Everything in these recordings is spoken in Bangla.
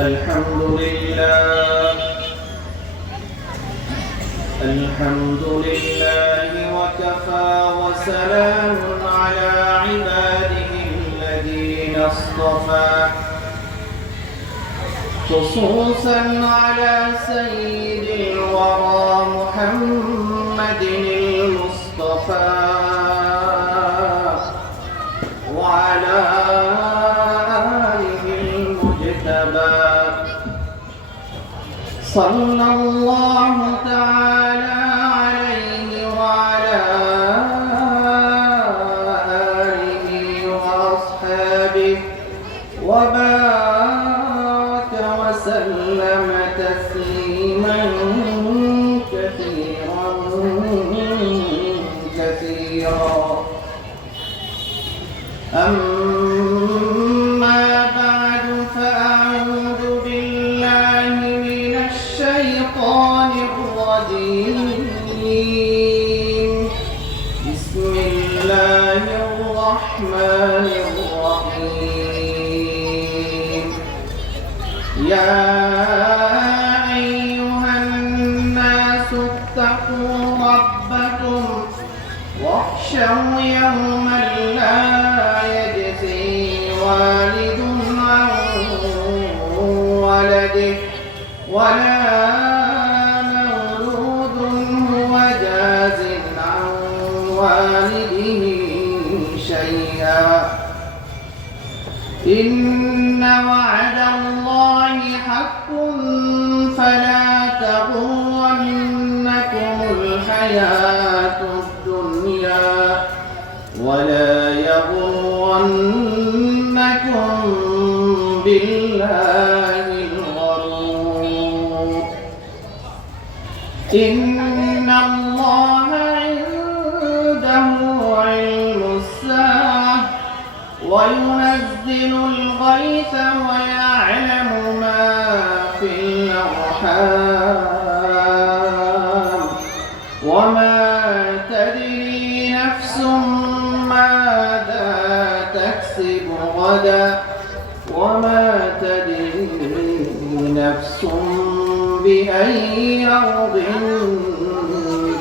الحمد لله. الحمد لله وكفى وسلام على عباده الذين اصطفى. خصوصا على سيد الورى محمد المصطفى. صلى الله تعالى الرحمن الرحيم إن وعد الله حق فلا تغرنكم الحياة الدنيا ولا يغرنكم بالله الغرور. وينزل الغيث ويعلم ما في الأرحام. وما تدري نفس ماذا تكسب غدا. وما تدري نفس بأي أرض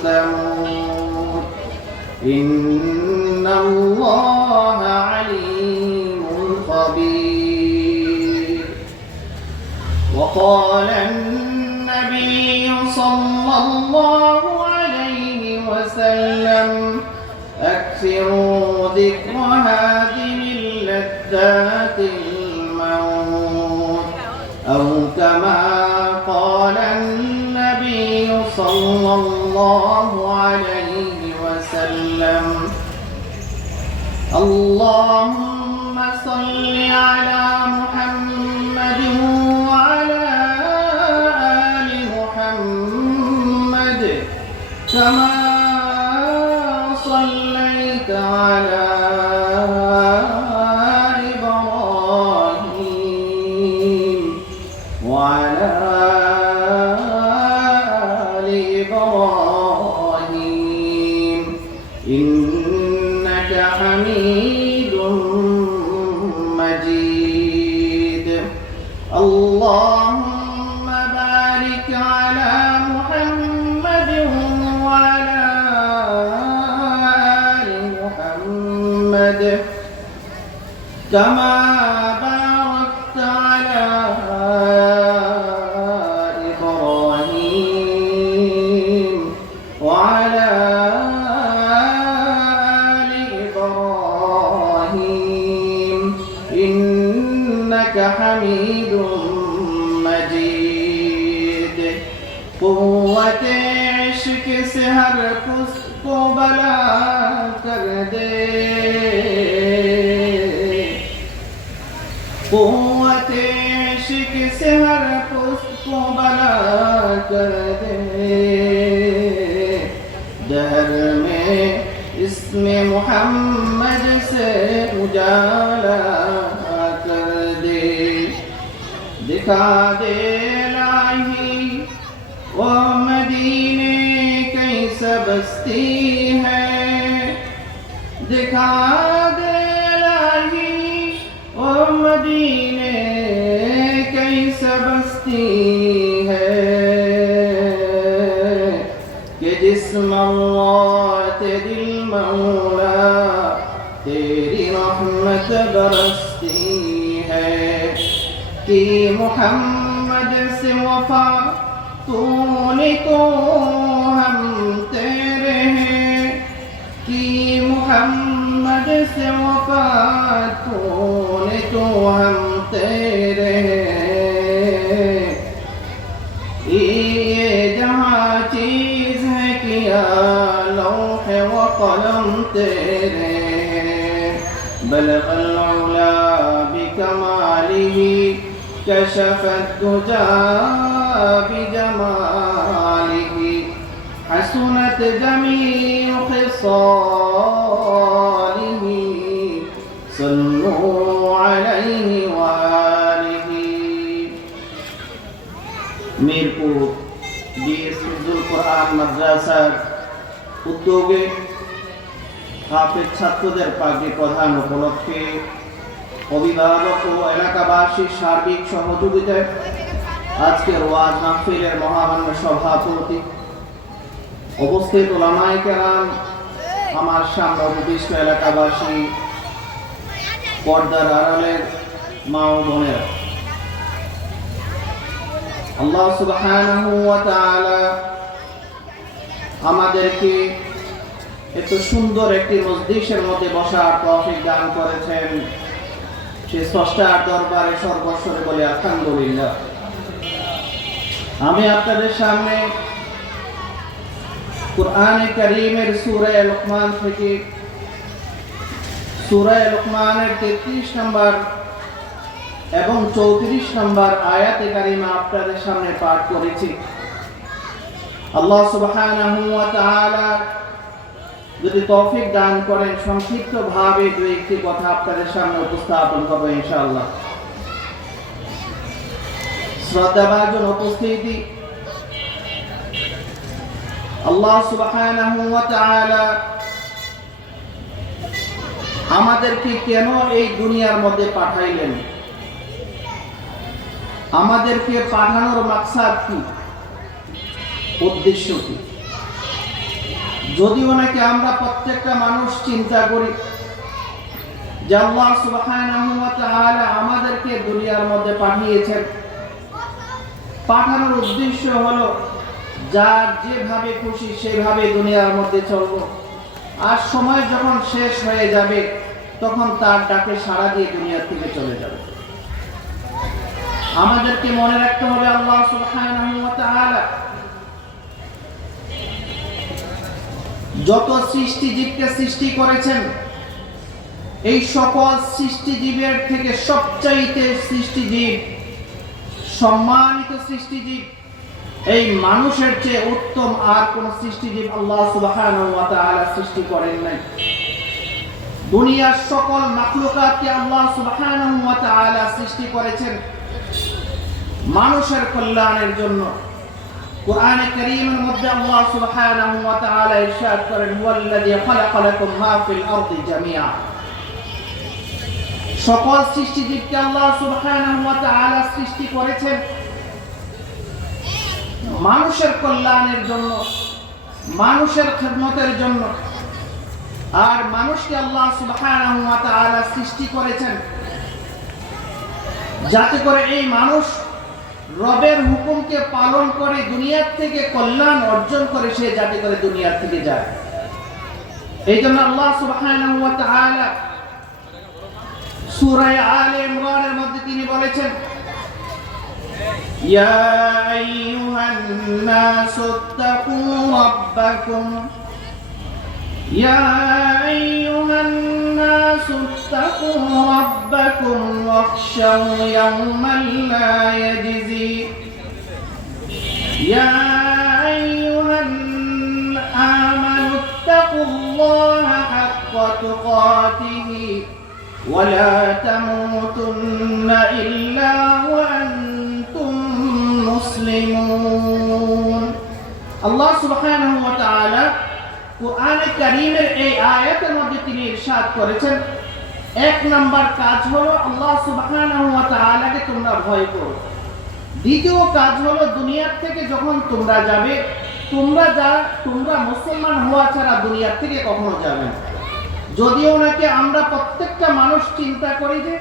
تموت. وقال النبي صلى الله عليه وسلم أكثروا ذكر هذه اللذات الموت أو كما قال النبي صلى الله عليه وسلم اللهم صل على على इसमें मोहम्मद से उजाला कर दे। दिखा दे लाही वो मदीने कैसा बस्ती है। दिखा दे लाही ओ मदीने कैसा बरसती बरसती है कि मोहम्मद से वफा तूने तो हम तेरे हैं कि मोहम्मद से वफा तूने तो हम तेरे हैं ये जहाँ चीज है किया लौह व कलम तेरे بلغ العلا بكماله كشف الدجى بجماله. حسنت جميع خصاله صلوا عليه وآله. ميركو ডিএস ফিজুল কোরআন مدرسة উদ্যোগে হাফেজ ছাত্রদের পাগড়ি প্রধান উপলক্ষে অভিভাবক ও এলাকাবাসীর সার্বিক সহযোগিতায় আজকের ওয়াজ মাহফিলের মহামান্য সভাপতি উপস্থিত ওলামাই কেরাম, আমার সামনে উপবিষ্ট এলাকাবাসী, পর্দার আড়ালের মা ও বোনেরা। আল্লাহ সুবহানাহু ওয়া তাআলা আমাদেরকে এত সুন্দর একটি মসজিদের মধ্যে বসার তৌফিক দান করেছেন সে স্রষ্টার দরবারে সর্বস্বরে বলে আলহামদুলিল্লাহ। আমি আপনাদের সামনে কোরআনে কারীমের সূরা লোকমান থেকে সূরা লোকমানের 33 নম্বর এবং চৌত্রিশ নম্বর আয়াতে কারিমা আপনাদের সামনে পাঠ করেছি। আল্লাহ সুবহানাহু ওয়া তাআলা যদি তৌফিক দান করেন সংক্ষিপ্ত ভাবে দু একটি কথা আপনাদের সামনে উপস্থাপন করব ইনশাআল্লাহ। শ্রদ্ধাভাজন উপস্থিতি। আল্লাহ সুবহানাহু ওয়া তাআলা আমাদেরকে কেন এই দুনিয়ার মধ্যে পাঠাইলেন? আমাদেরকে পাঠানোর মাকসাদ কি? উদ্দেশ্য কি? যদিও নাকি আমরা প্রত্যেকটা মানুষ চিন্তা করি যে আল্লাহ তাআলা আমাদেরকে দুনিয়ার মধ্যে পাঠিয়েছেন। পাঠানোর উদ্দেশ্য হলো যার যেভাবে খুশি সেভাবে দুনিয়ার মধ্যে চলব। আর সময় যখন শেষ হয়ে যাবে, তখন তার ডাকে সাড়া দিয়ে দুনিয়া থেকে চলে যাবে। আমাদেরকে মনে রাখতে হবে আল্লাহ সুবহানাহু যত সৃষ্টিজীবকে সৃষ্টি করেছেন, এই সকল সৃষ্টিজীবের থেকে সবচাইতে সৃষ্টিজীব, সম্মানিত সৃষ্টিজীব, এই মানুষের চেয়ে উত্তম আর কোন সৃষ্টিজীব আল্লাহ তাআলা সৃষ্টি করেন নাই। দুনিয়ার সকল মাখলুকাতকে আল্লাহ তাআলা সৃষ্টি করেছেন মানুষের কল্যাণের জন্য। কোরআনে কারীমের মধ্যে আল্লাহ সুবহানাহু ওয়া তাআলা ইরশাদ করেন, হুয়াল্লাযী মা ফিল আরদি সকল আল্লাহ সুবহানাহু ওয়া তাআলা সৃষ্টি করেছেন মানুষের কল্যাণের জন্য, মানুষের খেদমতের জন্য। আর মানুষকে আল্লাহ সুবহানাহু ওয়া তাআলা সৃষ্টি করেছেন যাতে করে এই মানুষ রবের হুকুমকে পালন করে দুনিয়ার থেকে কল্যাণ অর্জন করে সে যাতে করে দুনিয়ার থেকে যায়। এই জন্য আল্লাহ সুবহানাহু ইমরানের মধ্যে তিনি বলেছেন, ইয়া আইয়ুহান নাস তাকু রাব্বাকুম। ইয়া الناس اتقوا ربكم واخشوا يوما لا يجزي يا أيها الذين آمنوا اتقوا الله حق تقاته ولا تموتن إلا وأنتم مسلمون الله سبحانه وتعالى কোরআনে কারীমের এই আয়াতের ইরশাদ করেছেন। এক নাম্বার কাজ হলো আল্লাহ সুবহানাহু তোমরা ভয় করো। দ্বিতীয় কাজ হলো দুনিয়ার থেকে যখন তোমরা যাবে, তোমরা যা, তোমরা মুসলমান হওয়া ছাড়া দুনিয়ার থেকে কখনো যাবে না। যদিও নাকি আমরা প্রত্যেকটা মানুষ চিন্তা করি যে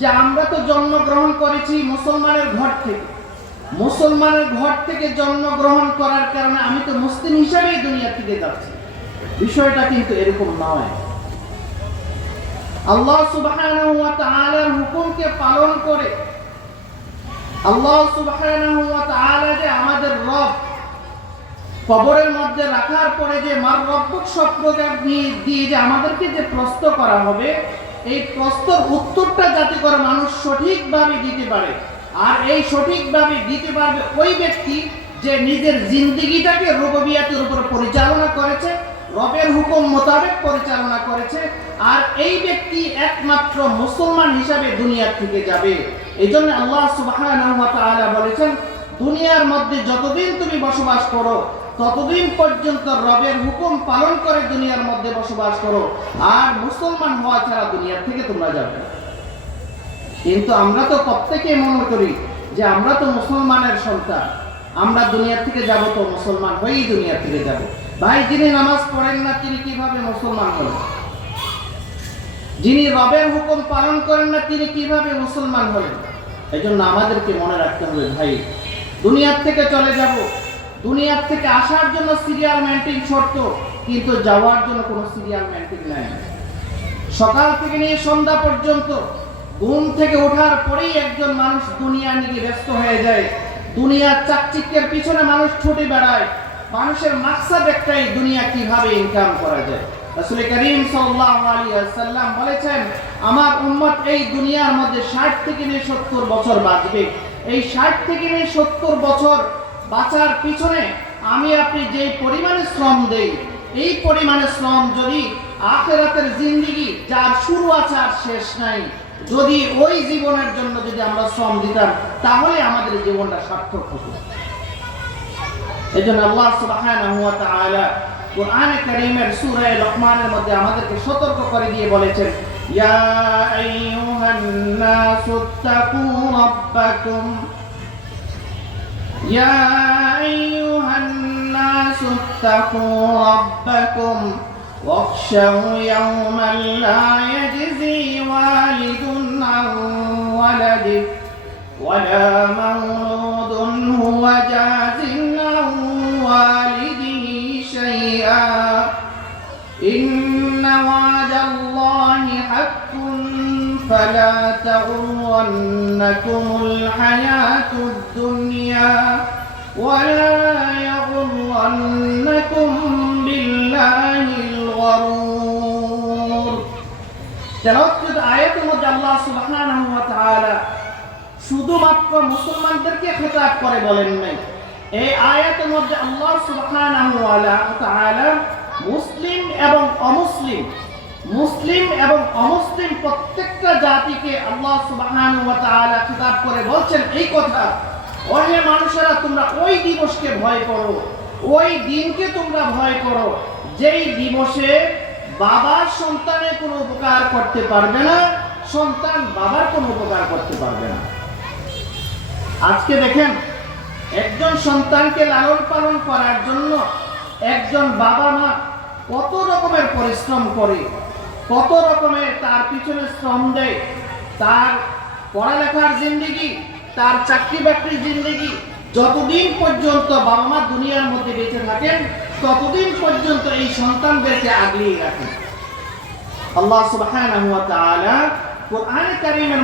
যে আমরা তো জন্মগ্রহণ করেছি মুসলমানের ঘর থেকে। মুসলমানের ঘর থেকে জন্মগ্রহণ করার কারণে আমি তো মুসলিম হিসাবেই দুনিয়া থেকে যাচ্ছি। বিষয়টা কিন্তু এরকম নয়। আল্লাহ সুবহানাহু ওয়া তাআলার হুকুমকে পালন করে। আল্লাহ সুবহানাহু ওয়া তাআলা যে আমাদের রব, কবরের মধ্যে রাখার পরে যে মার রব্বক শব্দটা দিয়ে যে আমাদেরকে যে প্রশ্ন করা হবে, এই প্রশ্নের উত্তরটা যাতে করে মানুষ সঠিকভাবে দিতে পারে। আর এই সঠিকভাবে দিতে পারবে ওই ব্যক্তি যে নিজের জিন্দগিটাকে রুববিয়াতের উপর পরিচালনা করেছে রবের হুকুম মোতাবেক পরিচালনা করেছে, আর এই ব্যক্তি একমাত্র মুসলমান হিসাবে দুনিয়ার থেকে যাবে। এই জন্য আল্লাহ তাআলা বলেছেন, দুনিয়ার মধ্যে যতদিন তুমি বসবাস করো, ততদিন পর্যন্ত রবের হুকুম পালন করে দুনিয়ার মধ্যে বসবাস করো, আর মুসলমান হওয়া ছাড়া দুনিয়ার থেকে তোমরা যাবে কিন্তু আমরা তো প্রত্যেকে মনে করি যে আমরা তো মুসলমানের সন্তান, আমরা দুনিয়ার থেকে যাব তো মুসলমান হয়েই দুনিয়ার থেকে যাব। ভাই, যিনি নামাজ পড়েন না, তিনি কীভাবে মুসলমান হলেন? যিনি রবের হুকুম পালন করেন না, তিনি কীভাবে মুসলমান হলেন? এই জন্য আমাদেরকে মনে রাখতে হবে, ভাই, দুনিয়ার থেকে চলে যাব। দুনিয়ার থেকে আসার জন্য সিরিয়াল মেনটেন শর্ত, কিন্তু যাওয়ার জন্য কোনো সিরিয়াল মেনটেন নাই। সকাল থেকে নিয়ে সন্ধ্যা পর্যন্ত, ঘুম থেকে ওঠার পরেই একজন মানুষ দুনিয়া নিয়ে ব্যস্ত হয়ে যায়। দুনিয়ার চাকচিক্যের পিছনে মানুষ ছুটে বেড়ায়। মানুষের মাকসাদ একটাই, দুনিয়া কীভাবে ইনকাম করা যায়। রাসূল করিম ওয়াসাল্লাম বলেছেন, আমার উম্মত এই দুনিয়ার মধ্যে 60 থেকে নিয়ে 70 বছর বাঁচবে। এই 60 থেকে নিয়ে 70 বছর বাঁচার পিছনে আমি আপনি যেই পরিমাণে শ্রম দেই, এই পরিমাণে শ্রম যদি আখেরাতের জিন্দিগি যার শুরু আছে আর শেষ নাই, যদি ওই জীবনের জন্য যদি আমরা শ্রম দিতাম, তাহলে আমাদের জীবনটা সার্থক হতো। এজন্য আল্লাহ সুবহানাহু ওয়া তাআলা কোরআনে কারীমের সূরা লোকমানের মধ্যে আমাদেরকে সতর্ক করে দিয়ে বলেছেন ইয়া আইয়ুহান নাসু তাকু রাব্বাকুম يا أيها الناس اتقوا ربكم واخشوا يوما لا يجزي والد عن ولده ولا مولود هو جاز فلا تغرنكم الحياة الدنيا ولا يغرنكم بالله الغرور তেলাওয়াত আয়াতের মধ্যে আল্লাহ সুবহানাহু ওয়া তাআলা শুধুমাত্র মুসলমানদেরকে খেতাব করে বলেন নাই এই আয়াতের মধ্যে আল্লাহ সুবহানাহু ওয়া তাআলা মুসলিম এবং অমুসলিম মুসলিম এবং অমুসলিম প্রত্যেকটা জাতিকে আল্লাহ তাআলা করে বলছেন, এই কথা ওহে মানুষেরা তোমরা ওই দিবসকে ভয় করো, ওই দিনকে তোমরা ভয় করো, যেই দিবসে বাবার সন্তানের কোনো উপকার করতে পারবে না, সন্তান বাবার কোনো উপকার করতে পারবে না। আজকে দেখেন, একজন সন্তানকে লালন পালন করার জন্য একজন বাবা মা কত রকমের পরিশ্রম করে কত রকমের তার পিছনে শ্রম দেয়? তার পড়ালেখার জিন্দিগি, তার চাকরি বাকরির জিন্দিগি, যতদিন পর্যন্ত বাবা মা দুনিয়ার মধ্যে বেঁচে থাকেন, ততদিন পর্যন্ত এই সন্তানদেরকে আগলিয়ে রাখেন। আল্লাহ সুবহানাহু ওয়া তাআলা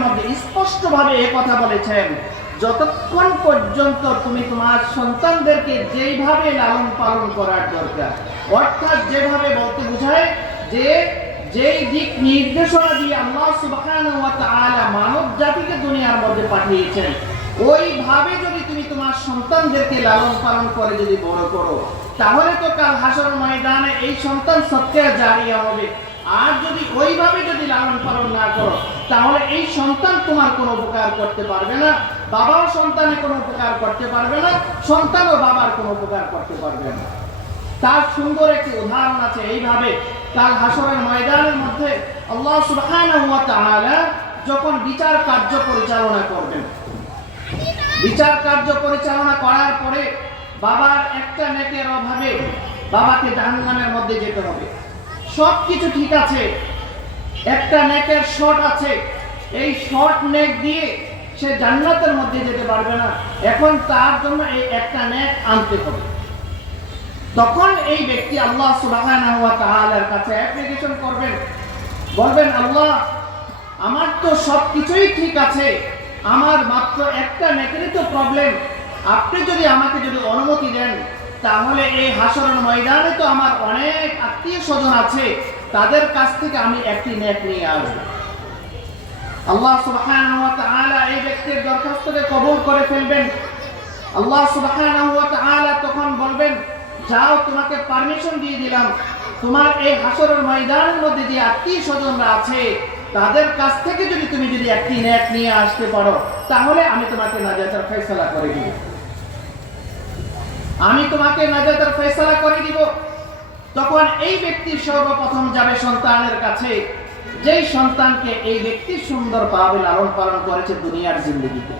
মধ্যে স্পষ্টভাবে এই কথা বলেছেন, যতক্ষণ পর্যন্ত তুমি তোমার সন্তানদেরকে যেইভাবে লালন পালন করার দরকার, অর্থাৎ যেভাবে বলতে বোঝায় যে যেই দিক নির্দেশনা দিয়ে আল্লাহ সুবহানাহু মানব জাতিকে দুনিয়ার মধ্যে পাঠিয়েছেন, ওইভাবে যদি তুমি তোমার সন্তানদেরকে লালন পালন করে যদি বড় করো, তাহলে তো কাল হাসর ময়দানে এই সন্তান সত্যের জারিয়া হবে। আর যদি ওইভাবে যদি লালন পালন না করো, তাহলে এই সন্তান তোমার কোনো উপকার করতে পারবে না, বাবাও সন্তানের কোনো উপকার করতে পারবে না, সন্তানও বাবার কোনো উপকার করতে পারবে না। তার সুন্দর একটি উদাহরণ আছে, এইভাবে কাল হাসরের ময়দানের মধ্যে আল্লাহ সুবহানাহু ওয়া তাআলা যখন বিচার কার্য পরিচালনা করবেন। বিচার কার্য পরিচালনা করার পরে বাবার একটা নেকের অভাবে বাবাকে জাহান্নামের মধ্যে যেতে হবে। সব কিছু ঠিক আছে। একটা নেকের শট আছে। এই শর্ট নেক দিয়ে সে জান্নাতের মধ্যে যেতে পারবে না। এখন তার জন্য এই একটা নেক আনতে হবে। তখন এই ব্যক্তি আল্লাহ তাআলার কাছে অ্যাপ্লিকেশন করবেন। বলবেন, আল্লাহ, আমার তো সব কিছুই ঠিক আছে। আমার মাত্র একটা নেকেরই তো প্রবলেম আপনি যদি আমাকে যদি অনুমতি দেন, তাহলে এই হাসরের ময়দানে তো আমার অনেক আত্মীয় স্বজন আছে। তাদের কাছ থেকে আমি একটি নেক নিয়ে আসব। আল্লাহ তাআলা এই ব্যক্তির দরখাস্তকে কবুল করে ফেলবেন। আল্লাহ তাআলা তখন বলবেন যাও, তোমাকে পারমিশন দিয়ে দিলাম। তোমার এই হাসরের ময়দানের মধ্যে যে আত্মীয় স্বজনরা আছে, তাদের কাছ থেকে যদি তুমি যদি একটি নেট নিয়ে আসতে পারো, তাহলে আমি তোমাকে নাজাতের ফেসলা করে দিব। আমি তোমাকে নাজাতের ফয়সালা করে দিব। তখন এই ব্যক্তি সর্বপ্রথম যাবে সন্তানের কাছে। যেই সন্তানকে এই ব্যক্তি সুন্দরভাবে লালন পালন করেছে দুনিয়ার জিন্দগিতে।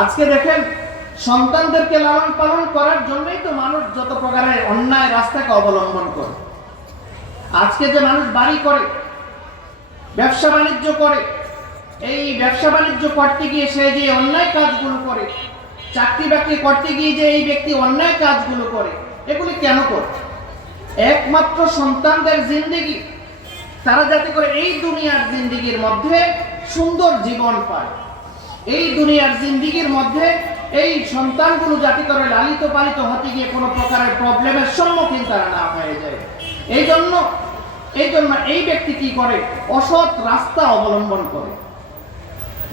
আজকে দেখেন সন্তানদেরকে লালন পালন করার জন্যই তো মানুষ যত প্রকারের অন্যায় রাস্তাকে অবলম্বন করে। আজকে যে মানুষ বাড়ি করে, ব্যবসা বাণিজ্য করে, এই ব্যবসা বাণিজ্য করতে গিয়ে সে যে অন্যায় কাজগুলো করে, চাকরি বাকরি করতে গিয়ে যে এই ব্যক্তি অন্যায় কাজগুলো করে, এগুলি কেন করে? একমাত্র সন্তানদের জিন্দেগি, তারা যাতে করে এই দুনিয়ার জিন্দিগির মধ্যে সুন্দর জীবন পায়। এই দুনিয়ার জিন্দিগির মধ্যে এই সন্তানগুলো যাতে করে লালিত পালিত হতে গিয়ে কোনো প্রকারের প্রবলেমের সম্মুখীন তারা না হয়ে যায়। এই জন্য এই জন্য এই ব্যক্তি কি করে? অসৎ রাস্তা অবলম্বন করে।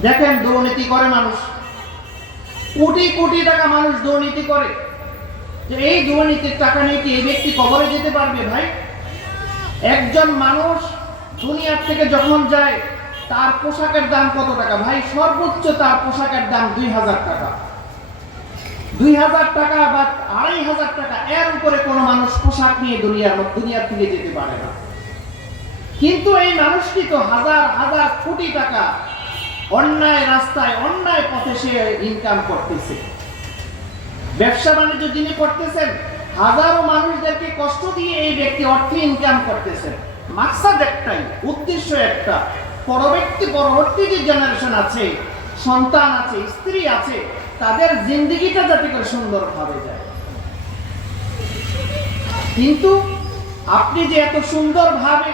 দেখেন দুর্নীতি করে মানুষ। কোটি কোটি টাকা মানুষ দুর্নীতি করে। যে এই দুর্নীতির টাকা নিয়ে কি এই ব্যক্তি কবরে যেতে পারবে ভাই? একজন মানুষ দুনিয়ার থেকে যখন যায়, তার পোশাকের দাম কত টাকা? ভাই, সর্বোচ্চ তার পোশাকের দাম দুই হাজার টাকা। দুই হাজার টাকা বা আড়াই হাজার টাকা, এর উপরে মানুষ পোশাক নিয়ে দুনিয়ার যেতে পারে না। কিন্তু এই মানুষটি তো হাজার হাজার কোটি টাকা অন্যায় রাস্তায়, অন্যায় পথে সে ইনকাম করতেছে। ব্যবসা বাণিজ্য যিনি করতেছেন, হাজারো মানুষদেরকে কষ্ট দিয়ে এই ব্যক্তি অর্থে ইনকাম করতেছেন। মাকসাদ একটাই, উদ্দেশ্য একটা। পরবর্তী পরবর্তী যে জেনারেশন আছে, সন্তান আছে, স্ত্রী আছে তাদের জিন্দগিটা যাতে করে সুন্দরভাবে যায়। কিন্তু আপনি যে এত সুন্দরভাবে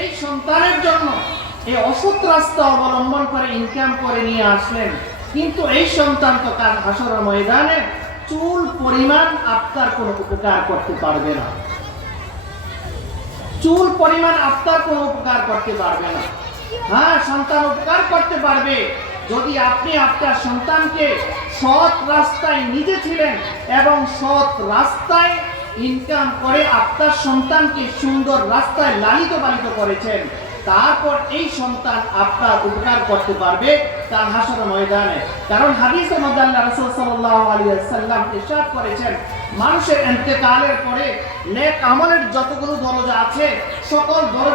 এই সন্তানের জন্য এই অসৎ রাস্তা অবলম্বন করে ইনকাম করে নিয়ে আসলেন, কিন্তু এই সন্তান তো কার হাসর ময়দানে চুল পরিমাণ আপনার কোনো উপকার করতে পারবে না। চুল পরিমাণ আপনার কোনো উপকার করতে পারবে না। হ্যাঁ সন্তান উপকার করতে পারবে যদি আপনি আপনার সন্তানকে সৎ রাস্তায় নিজে ছিলেন এবং সৎ রাস্তায় ইনকাম করে আপনার সন্তানকে সুন্দর রাস্তায় লালিত পালিত করেছেন, তারপর এই সন্তান আপনার উপকার করতে পারবে তার হাসর ময়দানে। কারণ হাদিসের মধ্যে আল্লাহ রাসূল সাল্লাল্লাহু আলাইহি করেছেন, মানুষের ইন্তেকালের পরে নেক আমলের যতগুলো দরজা আছে, সকল দরজা